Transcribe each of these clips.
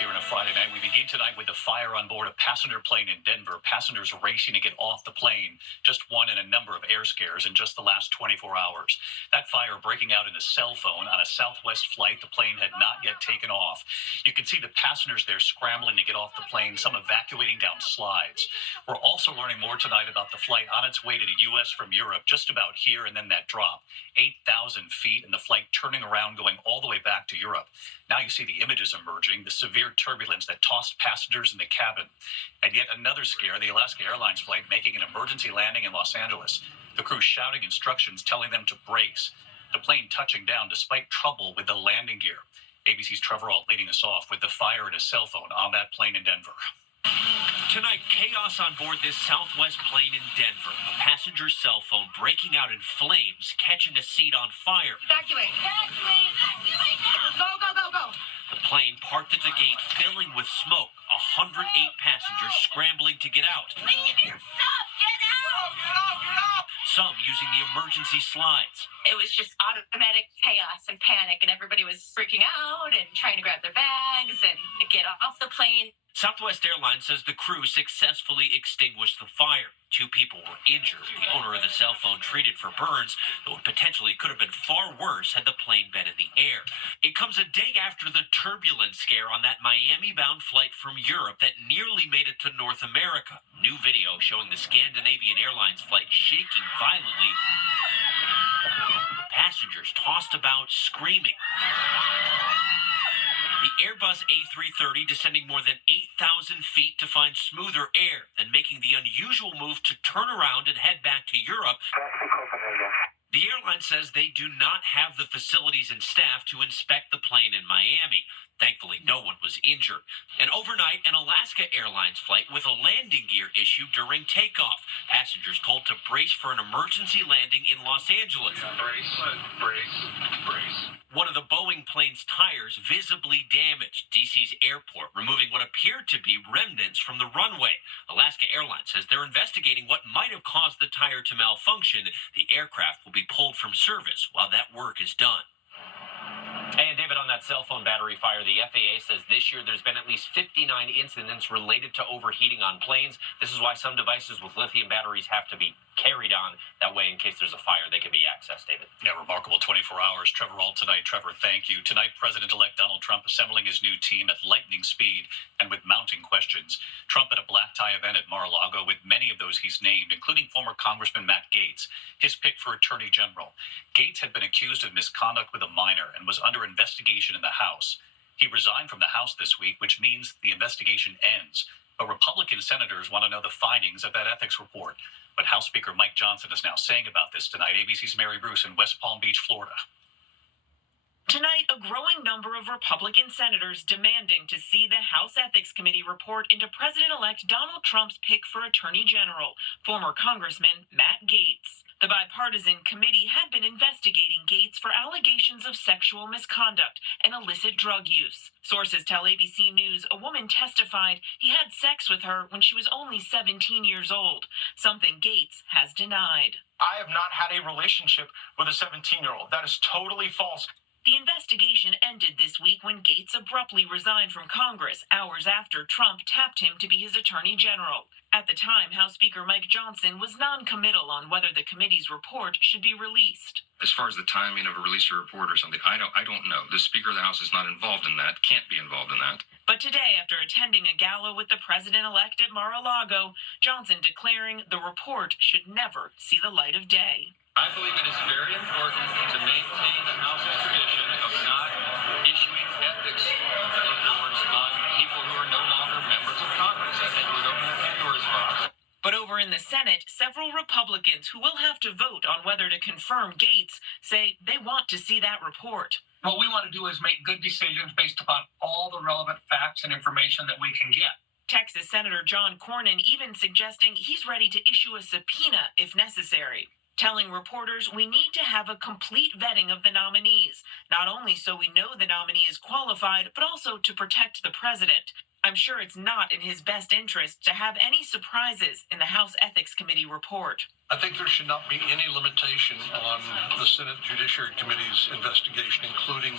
here on a Friday night. We begin tonight with the fire on board a passenger plane in Denver. Passengers racing to get off the plane. Just one in a number of air scares in just the last 24 hours. That fire breaking out in a cell phone on a Southwest flight. The plane had not yet taken off. You can see the passengers there scrambling to get off the plane, some evacuating down slides. We're also learning more tonight about the flight on its way to the U.S. from Europe, just about here, and then that drop. 8,000 feet, and the flight turning around, going all the way back to Europe. Now you see the images emerging, the severe turbulence that tossed passengers in the cabin. And yet another scare, the Alaska Airlines flight making an emergency landing in Los Angeles. The crew shouting instructions, telling them to brace. The plane touching down despite trouble with the landing gear. ABC's Trevor Ault leading us off with the fire in a cell phone on that plane in Denver. Tonight, chaos on board this Southwest plane in Denver. A passenger's cell phone breaking out in flames, catching a seat on fire. Evacuate! Evacuate! Evacuate now! Go, go, go, go! The plane parked at the gate, filling with smoke. 108 passengers scrambling to get out. Leave your stuff! Get out! Get out! Get out! Some using the emergency slides. It was just automatic chaos and panic, and everybody was freaking out and trying to grab their bags and get off the plane. Southwest Airlines says the crew successfully extinguished the fire. 2 people were injured. The owner of the cell phone treated for burns, though it potentially could have been far worse had the plane been in the air. It comes a day after the turbulence scare on that Miami-bound flight from Europe that nearly made it to North America. New video showing the Scandinavian Airlines flight shaking violently. Passengers tossed about, screaming. The Airbus A330 descending more than 8,000 feet to find smoother air, then making the unusual move to turn around and head back to Europe. The airline says they do not have the facilities and staff to inspect the plane in Miami. Thankfully, no one was injured. And overnight, an Alaska Airlines flight with a landing gear issue during takeoff. Passengers told to brace for an emergency landing in Los Angeles. Brace, brace, brace. One of the Boeing plane's tires visibly damaged DC's airport, removing what appeared to be remnants from the runway. Alaska Airlines says they're investigating what might have caused the tire to malfunction. The aircraft will be pulled from service while that work is done. And David, on that cell phone battery fire, the FAA says this year there's been at least 59 incidents related to overheating on planes. This is why some devices with lithium batteries have to be carried on. That way, in case there's a fire, they can be accessed, David. Yeah, remarkable 24 hours. Trevor Ault tonight. Trevor, thank you. Tonight, President-elect Donald Trump assembling his new team at lightning speed and with mounting questions. Trump at a black tie event at Mar-a-Lago with many of those he's named, including former Congressman Matt Gaetz, his pick for Attorney General. Gaetz had been accused of misconduct with a minor and was under investigation in the House. He resigned from the House this week, which means the investigation ends. But Republican senators want to know the findings of that ethics report. What House Speaker Mike Johnson is now saying about this tonight. ABC's Mary Bruce in West Palm Beach, Florida. Tonight, a growing number of Republican senators demanding to see the House Ethics Committee report into President-elect Donald Trump's pick for Attorney General, former Congressman Matt Gaetz. The bipartisan committee had been investigating Gaetz for allegations of sexual misconduct and illicit drug use. Sources tell ABC News a woman testified he had sex with her when she was only 17 years old, something Gaetz has denied. I have not had a relationship with a 17-year-old. That is totally false. The investigation ended this week when Gaetz abruptly resigned from Congress hours after Trump tapped him to be his attorney general. At the time, House Speaker Mike Johnson was non-committal on whether the committee's report should be released. As far as the timing of a release or report or something, I don't know. The Speaker of the House is not involved in that, can't be involved in that. But today, after attending a gala with the president-elect at Mar-a-Lago, Johnson declaring the report should never see the light of day. I believe it is very important to maintain the House's tradition of not issuing ethics reports on people who are no longer members of Congress. I think it would open a Pandora's box. But over in the Senate, several Republicans who will have to vote on whether to confirm Gaetz say they want to see that report. What we want to do is make good decisions based upon all the relevant facts and information that we can get. Texas Senator John Cornyn even suggesting he's ready to issue a subpoena if necessary, telling reporters we need to have a complete vetting of the nominees, not only so we know the nominee is qualified, but also to protect the president. I'm sure it's not in his best interest to have any surprises in the House Ethics Committee report. I think there should not be any limitation on the Senate Judiciary Committee's investigation, including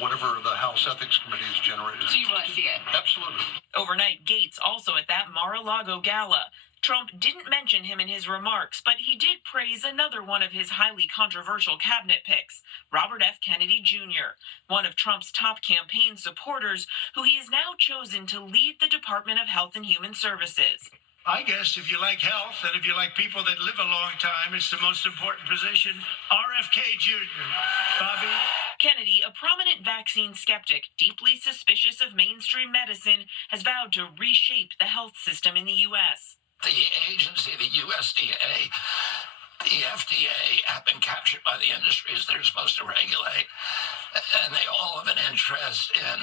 whatever the House Ethics Committee has generated. So you want to see it? Absolutely. Overnight, Gates also at that Mar-a-Lago gala. Trump didn't mention him in his remarks, but he did praise another one of his highly controversial cabinet picks, Robert F. Kennedy Jr., one of Trump's top campaign supporters, who he has now chosen to lead the Department of Health and Human Services. I guess if you like health and if you like people that live a long time, it's the most important position. RFK Jr. Bobby? Kennedy, a prominent vaccine skeptic, deeply suspicious of mainstream medicine, has vowed to reshape the health system in the U.S. The agency, the USDA, the FDA have been captured by the industries they're supposed to regulate, and they all have an interest in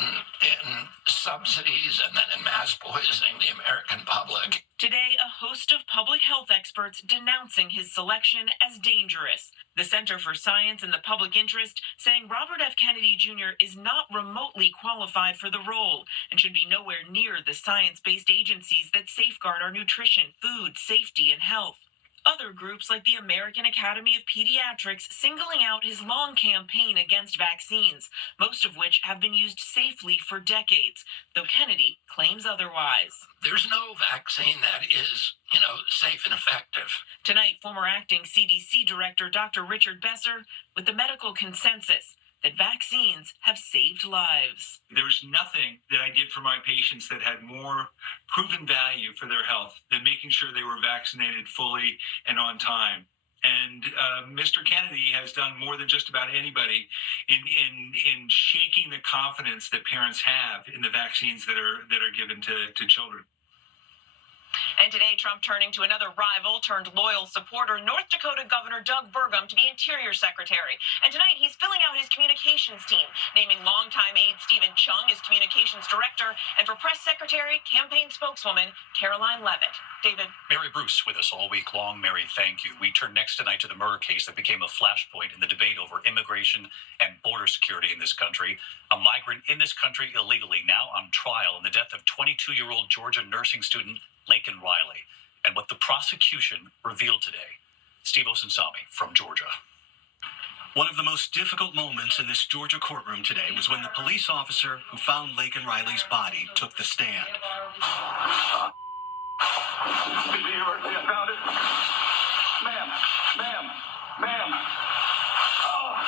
subsidies and then in mass poisoning the American public. Today, a host of public health experts denouncing his selection as dangerous. The Center for Science and the Public Interest saying Robert F. Kennedy Jr. is not remotely qualified for the role and should be nowhere near the science-based agencies that safeguard our nutrition, food, safety, and health. Other groups like the American Academy of Pediatrics singling out his long campaign against vaccines, most of which have been used safely for decades, though Kennedy claims otherwise. There's no vaccine that is, safe and effective. Tonight, former acting CDC Director Dr. Richard Besser with the medical consensus that vaccines have saved lives. There's nothing that I did for my patients that had more proven value for their health than making sure they were vaccinated fully and on time. And Mr. Kennedy has done more than just about anybody in shaking the confidence that parents have in the vaccines that are given to children. And today, Trump turning to another rival turned loyal supporter, North Dakota Governor Doug Burgum, to be Interior Secretary. And tonight, he's filling out his communications team, naming longtime aide Stephen Chung as Communications Director, and for Press Secretary, campaign spokeswoman Caroline Levitt. David. Mary Bruce with us all week long. Mary, thank you. We turn next tonight to the murder case that became a flashpoint in the debate over immigration and border security in this country. A migrant in this country illegally, now on trial in the death of 22-year-old Georgia nursing student Laken Riley, and what the prosecution revealed today. Steve Osunsami from Georgia. One of the most difficult moments in this Georgia courtroom today was when the police officer who found Laken Riley's body took the stand. The university has found it. Ma'am. Oh.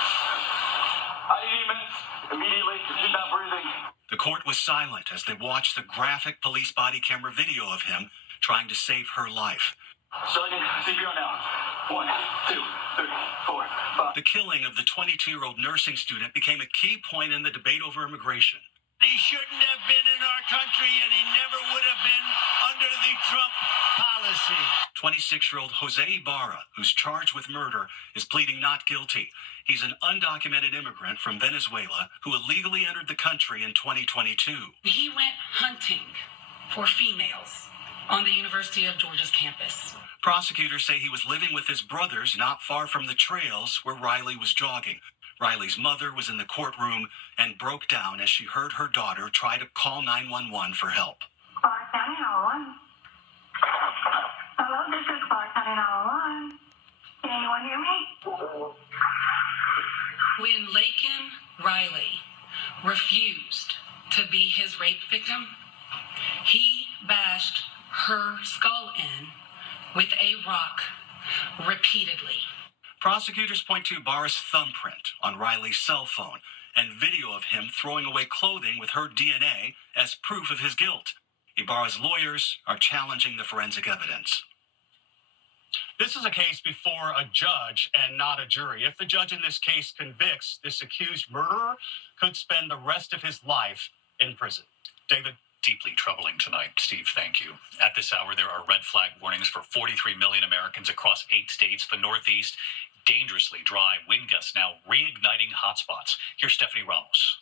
I need minutes. Immediately. She's not breathing. The court was silent as they watched the graphic police body camera video of him trying to save her life. Starting CPR now. 1, 2, 3, 4, 5. The killing of the 22-year-old nursing student became a key point in the debate over immigration. He shouldn't have been in our country, and he never would have been under the Trump policy. 26-year-old Jose Ibarra, who's charged with murder, is pleading not guilty. He's an undocumented immigrant from Venezuela who illegally entered the country in 2022. He went hunting for females on the University of Georgia's campus. Prosecutors say he was living with his brothers not far from the trails where Riley was jogging. Riley's mother was in the courtroom and broke down as she heard her daughter try to call 911 for help. Clark County 911. Hello, this is Clark County 911. Can anyone hear me? When Laken Riley refused to be his rape victim, he bashed her skull in with a rock repeatedly. Prosecutors point to Ibarra's thumbprint on Riley's cell phone and video of him throwing away clothing with her DNA as proof of his guilt. Ibarra's lawyers are challenging the forensic evidence. This is a case before a judge and not a jury. If the judge in this case convicts this accused murderer, could spend the rest of his life in prison. David? Deeply troubling tonight. Steve, thank you. At this hour, there are red flag warnings for 43 million Americans across 8 states. The Northeast, dangerously dry. Wind gusts now reigniting hotspots. Here's Stephanie Ramos.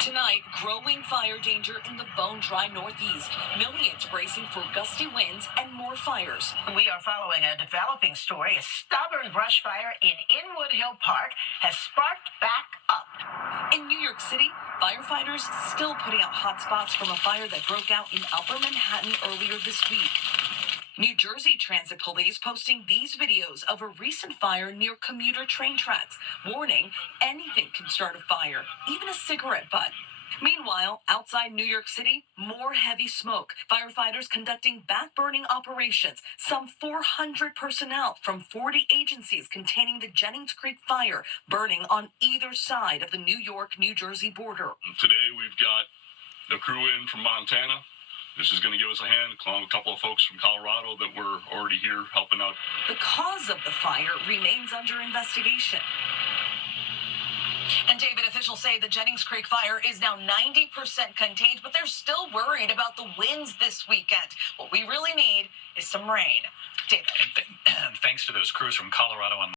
Tonight, growing fire danger in the bone-dry Northeast. Millions bracing for gusty winds and more fires. We are following a developing story. A stubborn brush fire in Inwood Hill Park has sparked back up. In New York City, firefighters still putting out hot spots from a fire that broke out in Upper Manhattan earlier this week. New Jersey Transit Police posting these videos of a recent fire near commuter train tracks, warning anything can start a fire, even a cigarette butt. Meanwhile, outside New York City, more heavy smoke. Firefighters conducting back-burning operations. Some 400 personnel from 40 agencies containing the Jennings Creek fire burning on either side of the New York-New Jersey border. Today, we've got a crew in from Montana. This is going to give us a hand, along with a couple of folks from Colorado that were already here helping out. The cause of the fire remains under investigation. And David, officials say the Jennings Creek fire is now 90% contained, but they're still worried about the winds this weekend. What we really need is some rain. David. And thanks to those crews from Colorado and